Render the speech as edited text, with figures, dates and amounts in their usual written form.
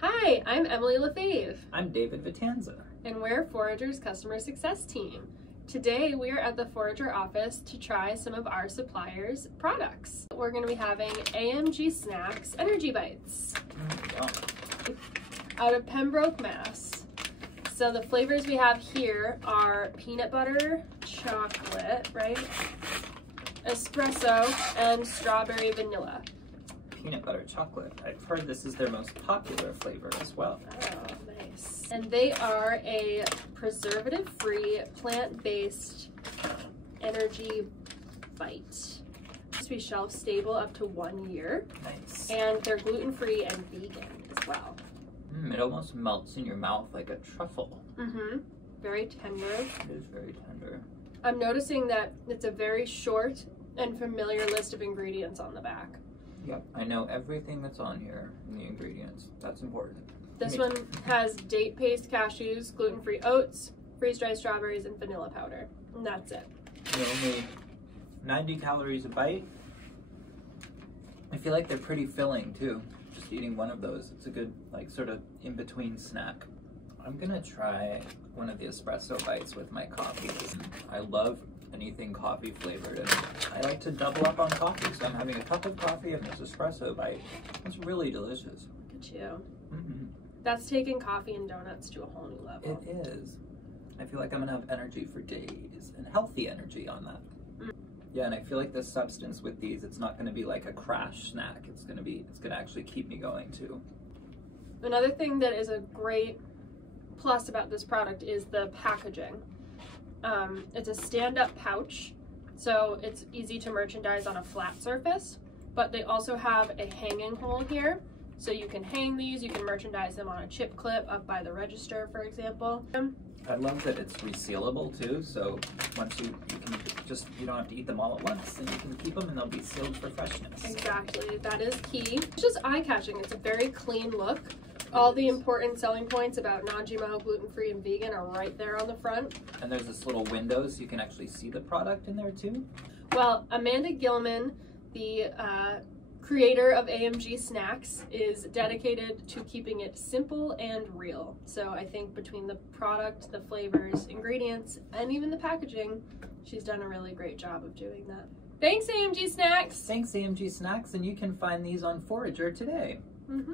Hi, I'm Emily LaFave. I'm David Vitanza. And we're Forager's customer success team. Today we are at the Forager office to try some of our suppliers' products. We're going to be having AMG Snacks Energy Bites out of Pembroke, Mass. So the flavors we have here are peanut butter, chocolate, right? Espresso, and strawberry vanilla. Peanut butter chocolate. I've heard this is their most popular flavor as well. Oh, nice. And they are a preservative-free, plant-based energy bite. To be shelf stable up to 1 year. Nice. And they're gluten-free and vegan as well. It almost melts in your mouth like a truffle. Mm-hmm. Very tender. It is very tender. I'm noticing that it's a very short and familiar list of ingredients on the back. Yep, I know everything that's on here in the ingredients. That's important. This one has date paste cashews, gluten-free oats, freeze-dried strawberries, and vanilla powder. And that's it. Only 90 calories a bite. I feel like they're pretty filling too. Just eating one of those, it's a good like sort of in-between snack. I'm gonna try one of the espresso bites with my coffee. I love anything coffee flavored, and I like to double up on coffee, so I'm having a cup of coffee and this espresso bite. It's really delicious. Look at you. Mm-hmm. That's taking coffee and donuts to a whole new level. It is. I feel like I'm gonna have energy for days, and healthy energy on that. Yeah, and I feel like the substance with these, it's not gonna be like a crash snack. It's gonna actually keep me going too. Another thing that is a great plus about this product is the packaging. It's a stand-up pouch, so it's easy to merchandise on a flat surface, but they also have a hanging hole here, so you can hang these, you can merchandise them on a chip clip up by the register, for example. I love that it's resealable too, so once you don't have to eat them all at once, and you can keep them and they'll be sealed for freshness. Exactly, that is key. It's just eye-catching. It's a very clean look. All the important selling points about non-GMO, gluten-free, and vegan are right there on the front. And there's this little window so you can actually see the product in there too. Well, Amanda Gilman, the creator of AMG Snacks, is dedicated to keeping it simple and real. So I think between the product, the flavors, ingredients, and even the packaging, she's done a really great job of doing that. Thanks, AMG Snacks! Thanks, AMG Snacks, and you can find these on Forager today. Mm-hmm.